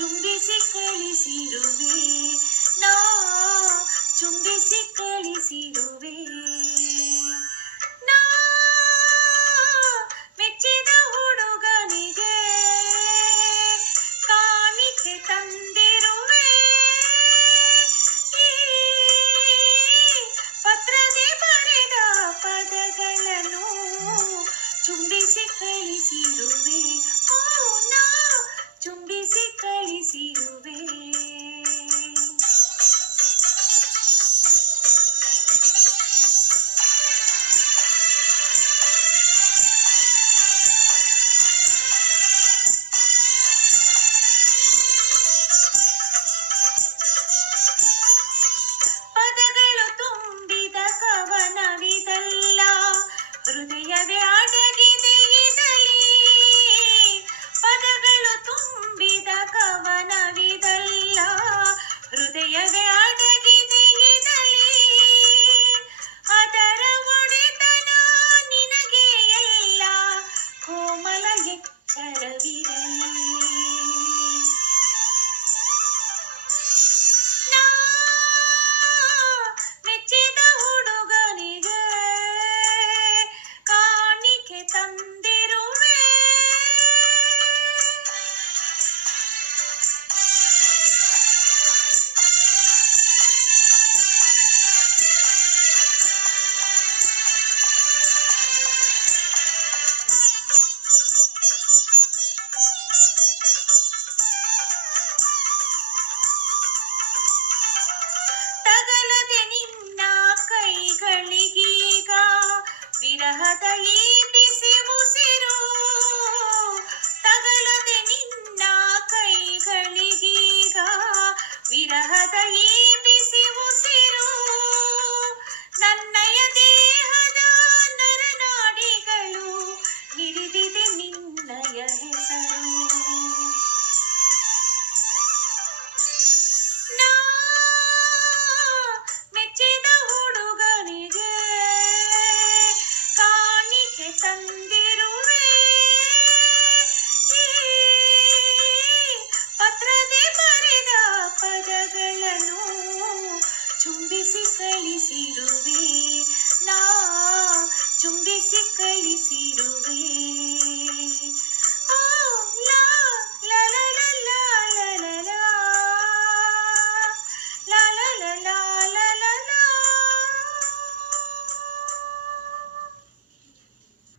ಚುಂಬಿಸಿ ಕಳಿಸಿರುವೆ. ನಾ ಚುಂಬಿಸಿ ಕಳಿಸಿರುವೆ. விளையாடு ವಿರಹದ ಈ ಬಿಸಿ ಉಸಿರು ತಗಲದೆ ನಿನ್ನ ಕೈಗಳಿಗೀಗ ವಿರಹದ ಕಳಿಸಿರುವೆ ನಾ ಚುಂಬಿಸಿ ಕಳಿಸಿರುವೆ